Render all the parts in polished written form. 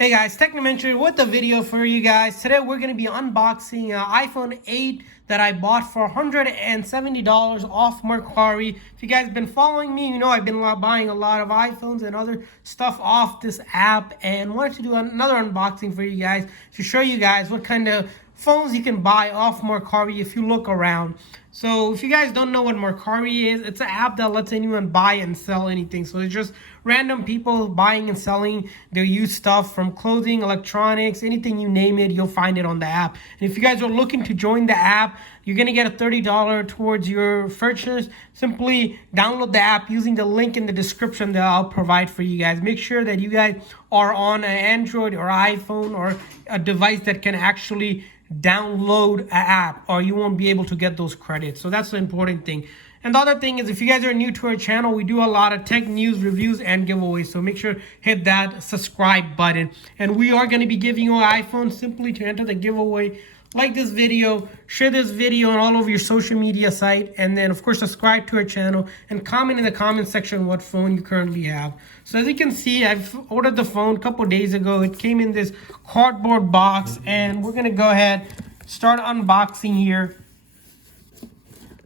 Hey guys, Technomentary with a video for you guys. Today we're going to be unboxing an iPhone 8 that I bought for $170 off Mercari. If you guys have been following me, you know I've been buying a lot of iPhones and other stuff off this app, and wanted to do another unboxing for you guys to show you guys what kind of phones you can buy off Mercari if you look around. So if you guys don't know what Mercari is, it's an app that lets anyone buy and sell anything. So it's just random people buying and selling their used stuff, from clothing, electronics, anything you name it, you'll find it on the app. And if you guys are looking to join the app, you're going to get a $30 towards your purchase. Simply download the app using the link in the description that I'll provide for you guys. Make sure that you guys are on an Android or iPhone or a device that can actually download an app, or you won't be able to get those credits. So that's the important thing. And the other thing is, if you guys are new to our channel, we do a lot of tech news, reviews, and giveaways. So make sure hit that subscribe button. And we are going to be giving you an iPhone. Simply to enter the giveaway, like this video, share this video on all over your social media site, and then of course subscribe to our channel and comment in the comment section what phone you currently have. So as you can see, I've ordered the phone a couple days ago. It came in this cardboard box, and we're gonna go ahead start unboxing here.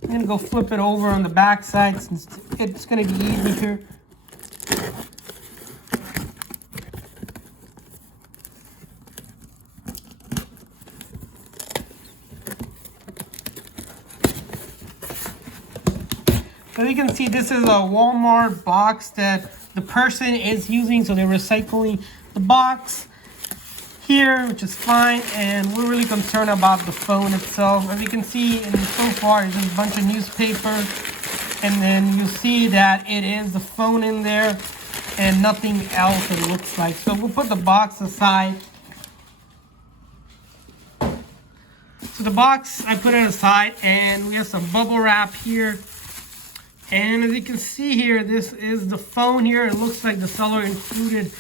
I'm gonna go flip it over on the back side since it's gonna be easy here. So you can see this is a Walmart box that the person is using. So they're recycling the box here, which is fine. And we're really concerned about the phone itself. As you can see, so far, there's just a bunch of newspaper. And then you see that it is the phone in there and nothing else, it looks like. So we'll put the box aside. So the box, I put it aside, and we have some bubble wrap here. And as you can see here, this is the phone here. It looks like the seller included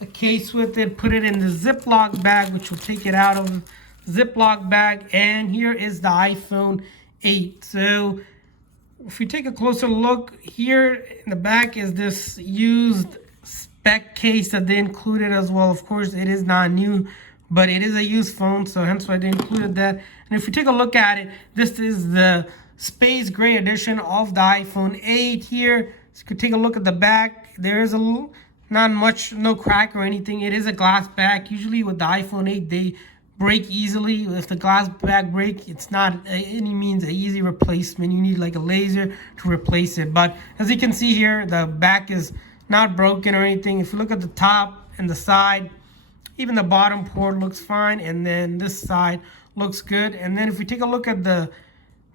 a case with it, put it in the Ziploc bag, which will take it out of the Ziploc bag. And here is the iPhone 8. So if we take a closer look, here in the back is this used spec case that they included as well. Of course, it is not new, but it is a used phone, so hence why they included that. And if we take a look at it, this is the space gray edition of the iPhone 8 here. So you could take a look at the back. There is not much, no crack or anything. It is a glass back. Usually with the iPhone 8, they break easily. If the glass back break, it's not any means an easy replacement. You need like a laser to replace it. But as you can see here, the back is not broken or anything. If you look at the top and the side, even the bottom port looks fine, and then this side looks good. And then if we take a look at the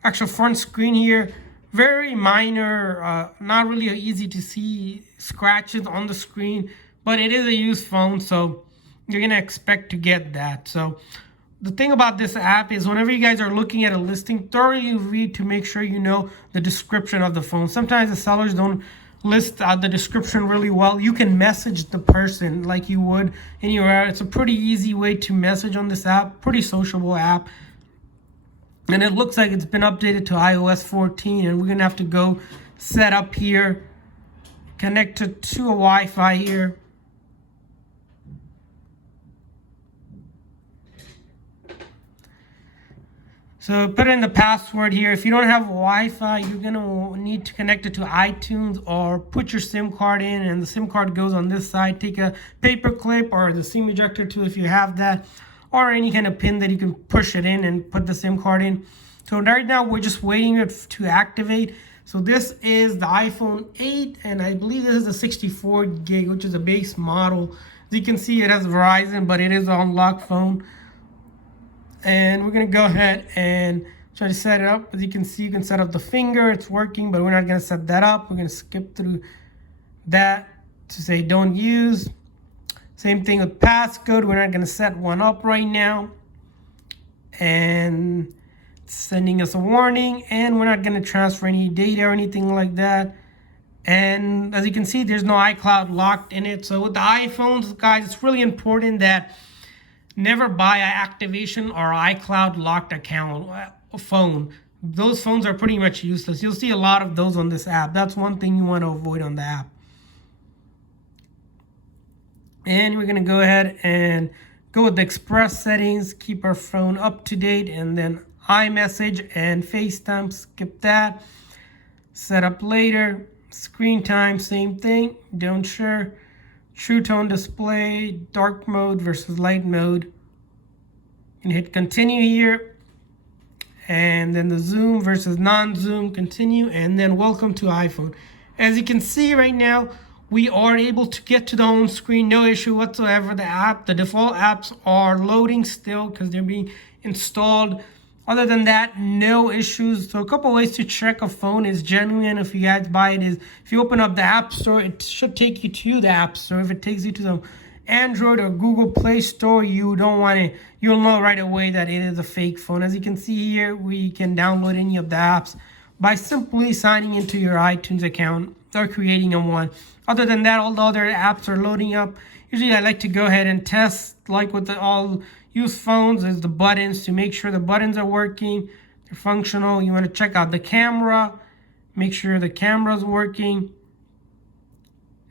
actual front screen here, very minor, not really easy to see scratches on the screen, but it is a used phone, so you're gonna expect to get that. So the thing about this app is, whenever you guys are looking at a listing, thoroughly read to make sure you know the description of the phone. Sometimes the sellers don't list the description really well. You can message the person like you would anywhere. It's a pretty easy way to message on this app, pretty sociable app. And it looks like it's been updated to iOS 14, and we're gonna have to go set up here, connect it to a Wi-Fi here. So put in the password here. If you don't have Wi-Fi, you're gonna need to connect it to iTunes or put your SIM card in, and the SIM card goes on this side. Take a paper clip or the SIM ejector tool if you have that, or any kind of pin that you can push it in and put the SIM card in. So right now we're just waiting it to activate. So this is the iPhone 8, and I believe this is a 64 gig, which is a base model. As you can see, it has Verizon, but it is an unlocked phone. And we're gonna go ahead and try to set it up. As you can see, you can set up the finger, it's working, but we're not gonna set that up. We're gonna skip through that to say don't use. Same thing with passcode. We're not going to set one up right now. And it's sending us a warning. And we're not going to transfer any data or anything like that. And as you can see, there's no iCloud locked in it. So with the iPhones, guys, it's really important that never buy an activation or iCloud locked account phone. Those phones are pretty much useless. You'll see a lot of those on this app. That's one thing you want to avoid on the app. And we're gonna go ahead and go with the express settings, keep our phone up to date, and then iMessage and FaceTime, skip that. Set up later, screen time, same thing, don't share. True tone display, dark mode versus light mode. And hit continue here. And then the zoom versus non-zoom, continue, and then welcome to iPhone. As you can see right now, we are able to get to the home screen, no issue whatsoever. The default apps are loading still because they're being installed. Other than that, no issues. So a couple ways to check a phone is genuine. If you guys buy it, is if you open up the App Store, it should take you to the App Store. If it takes you to the Android or Google Play Store, you don't want it. You'll know right away that it is a fake phone. As you can see here, we can download any of the apps by simply signing into your iTunes account or creating a one. Other than that, all the other apps are loading up. Usually I like to go ahead and test, like with all used phones, is the buttons to make sure the buttons are working, they're functional. You want to check out the camera, make sure the camera's working,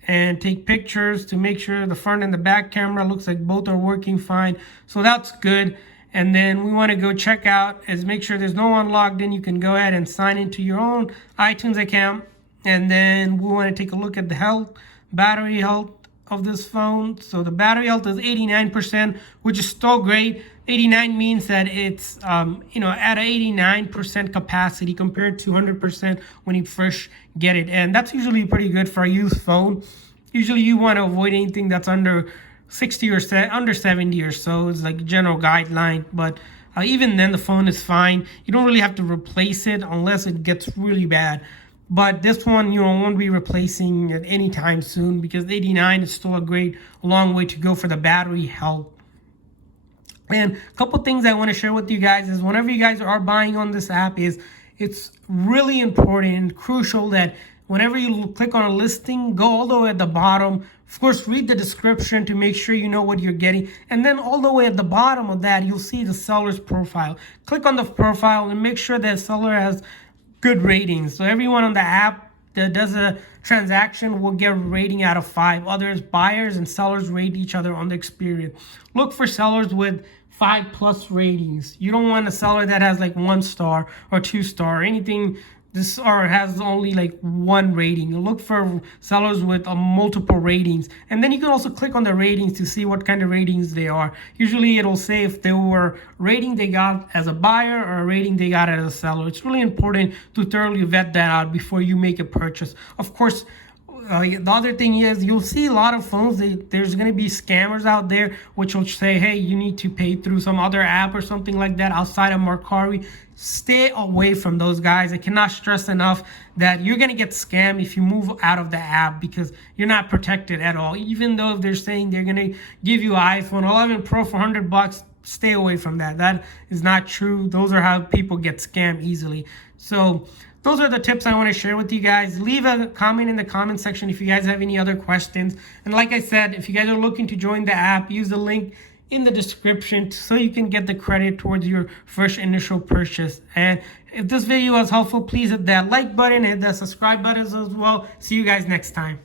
and take pictures to make sure the front and the back camera looks like both are working fine. So that's good. And then we want to go check out is make sure there's no one logged in. You can go ahead and sign into your own iTunes account. And then we want to take a look at the battery health of this phone. So the battery health is 89%, which is still great. 89 means that it's at 89% capacity compared to 100% when you first get it, and that's usually pretty good for a used phone. Usually you want to avoid anything that's under 60 or under 70 or so. It's like a general guideline, but even then the phone is fine. You don't really have to replace it unless it gets really bad. But this one, won't be replacing it anytime soon because 89 is still a long way to go for the battery health. And a couple things I want to share with you guys is whenever you guys are buying on this app, it's really important and crucial that whenever you click on a listing, go all the way at the bottom. Of course, read the description to make sure you know what you're getting. And then all the way at the bottom of that, you'll see the seller's profile. Click on the profile and make sure that seller has good ratings. So everyone on the app that does a transaction will get a rating out of 5. Others, buyers and sellers, rate each other on the experience. Look for sellers with 5+ ratings. You don't want a seller that has like 1 star or 2 star or anything or has only like 1 rating. You look for sellers with multiple ratings, and then you can also click on the ratings to see what kind of ratings they are. Usually it'll say if they were rating they got as a buyer or a rating they got as a seller. It's really important to thoroughly vet that out before you make a purchase. Of course, the other thing is you'll see a lot of phones, there's going to be scammers out there which will say, hey, you need to pay through some other app or something like that outside of Mercari. Stay away from those guys. I cannot stress enough that you're going to get scammed if you move out of the app because you're not protected at all. Even though if they're saying they're going to give you an iPhone 11 Pro for $100, stay away from that. That is not true. Those are how people get scammed easily. So those are the tips I want to share with you guys. Leave a comment in the comment section if you guys have any other questions. And like I said, if you guys are looking to join the app, use the link in the description so you can get the credit towards your first initial purchase. And if this video was helpful, please hit that like button, hit that subscribe button as well. See you guys next time.